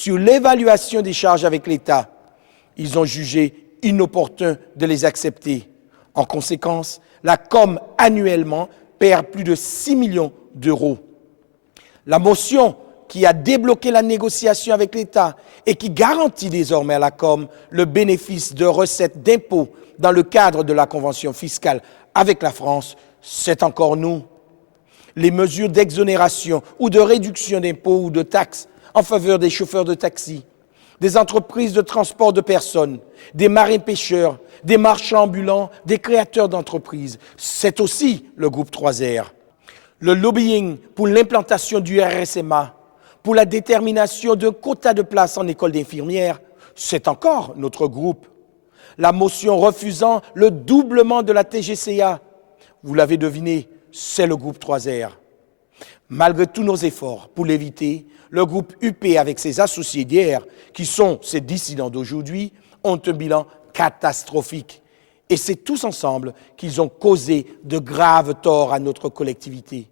sur l'évaluation des charges avec l'État. Ils ont jugé inopportun de les accepter. En conséquence, la COM annuellement perd plus de 6 millions d'euros. La motion qui a débloqué la négociation avec l'État et qui garantit désormais à la COM le bénéfice de recettes d'impôts dans le cadre de la convention fiscale avec la France, c'est encore nous. Les mesures d'exonération ou de réduction d'impôts ou de taxes en faveur des chauffeurs de taxi, des entreprises de transport de personnes, des marins-pêcheurs, des marchands ambulants, des créateurs d'entreprises, c'est aussi le groupe 3R. Le lobbying pour l'implantation du RSMA, pour la détermination d'un quota de places en école d'infirmières, c'est encore notre groupe. La motion refusant le doublement de la TGCA, vous l'avez deviné, c'est le groupe 3R. Malgré tous nos efforts pour l'éviter, le groupe UP avec ses associés d'hier, qui sont ses dissidents d'aujourd'hui, ont un bilan catastrophique. Et c'est tous ensemble qu'ils ont causé de graves torts à notre collectivité.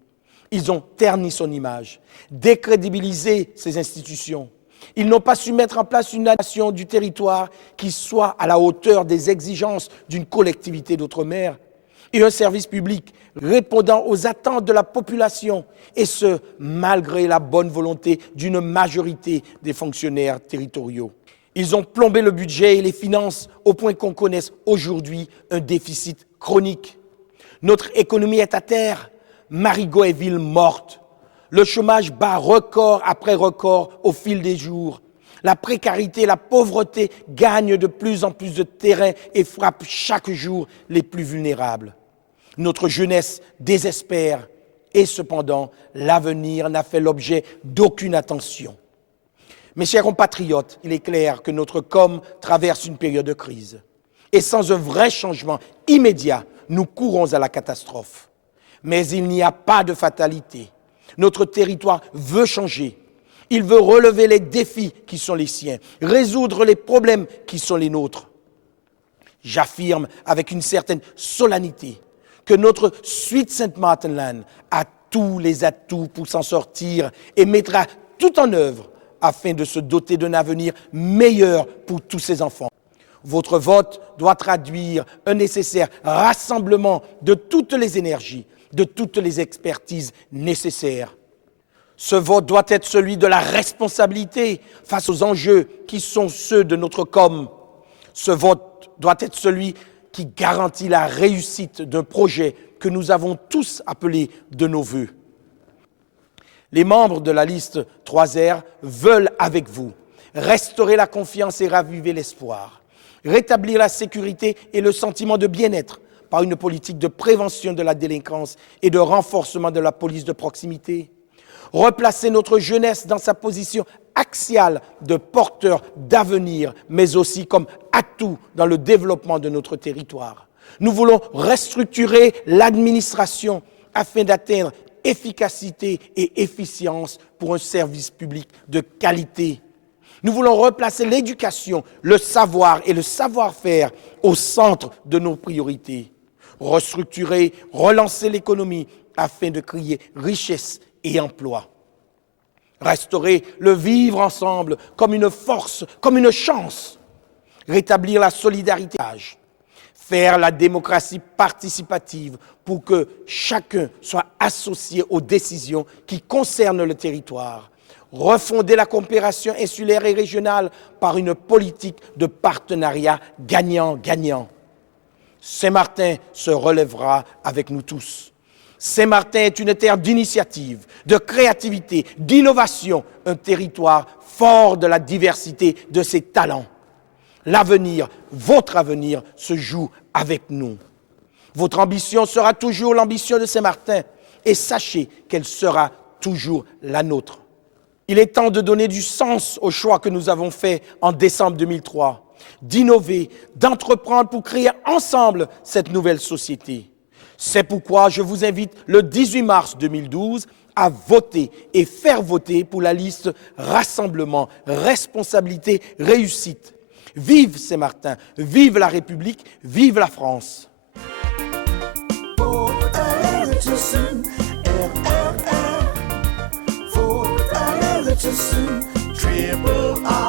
Ils ont terni son image, décrédibilisé ses institutions. Ils n'ont pas su mettre en place une nation du territoire qui soit à la hauteur des exigences d'une collectivité d'outre-mer et un service public répondant aux attentes de la population, et ce, malgré la bonne volonté d'une majorité des fonctionnaires territoriaux. Ils ont plombé le budget et les finances au point qu'on connaisse aujourd'hui un déficit chronique. Notre économie est à terre, Marigot est ville morte. Le chômage bat record après record au fil des jours. La précarité, la pauvreté gagnent de plus en plus de terrain et frappent chaque jour les plus vulnérables. Notre jeunesse désespère et cependant, l'avenir n'a fait l'objet d'aucune attention. Mes chers compatriotes, il est clair que notre COM traverse une période de crise. Et sans un vrai changement immédiat, nous courons à la catastrophe. Mais il n'y a pas de fatalité. Notre territoire veut changer. Il veut relever les défis qui sont les siens, résoudre les problèmes qui sont les nôtres. J'affirme avec une certaine solennité que notre Suite Saint-Martin-Land a tous les atouts pour s'en sortir et mettra tout en œuvre afin de se doter d'un avenir meilleur pour tous ses enfants. Votre vote doit traduire un nécessaire rassemblement de toutes les énergies, de toutes les expertises nécessaires. Ce vote doit être celui de la responsabilité face aux enjeux qui sont ceux de notre COM. Ce vote doit être celui qui garantit la réussite d'un projet que nous avons tous appelé de nos vœux. Les membres de la liste 3R veulent, avec vous, restaurer la confiance et raviver l'espoir, rétablir la sécurité et le sentiment de bien-être par une politique de prévention de la délinquance et de renforcement de la police de proximité, replacer notre jeunesse dans sa position axiale de porteur d'avenir, mais aussi comme atout dans le développement de notre territoire. Nous voulons restructurer l'administration afin d'atteindre efficacité et efficience pour un service public de qualité. Nous voulons replacer l'éducation, le savoir et le savoir-faire au centre de nos priorités. Restructurer, relancer l'économie afin de créer richesse et emploi. Restaurer le vivre ensemble comme une force, comme une chance. Rétablir la solidarité. Faire la démocratie participative pour que chacun soit associé aux décisions qui concernent le territoire. Refonder la coopération insulaire et régionale par une politique de partenariat gagnant-gagnant. Saint-Martin se relèvera avec nous tous. Saint-Martin est une terre d'initiative, de créativité, d'innovation, un territoire fort de la diversité de ses talents. L'avenir, votre avenir, se joue avec nous. Votre ambition sera toujours l'ambition de Saint-Martin et sachez qu'elle sera toujours la nôtre. Il est temps de donner du sens au choix que nous avons fait en décembre 2003, d'innover, d'entreprendre pour créer ensemble cette nouvelle société. C'est pourquoi je vous invite le 18 mars 2012 à voter et faire voter pour la liste Rassemblement, Responsabilité, Réussite. Vive Saint-Martin, vive la République, vive la France. Vote a little soon, people are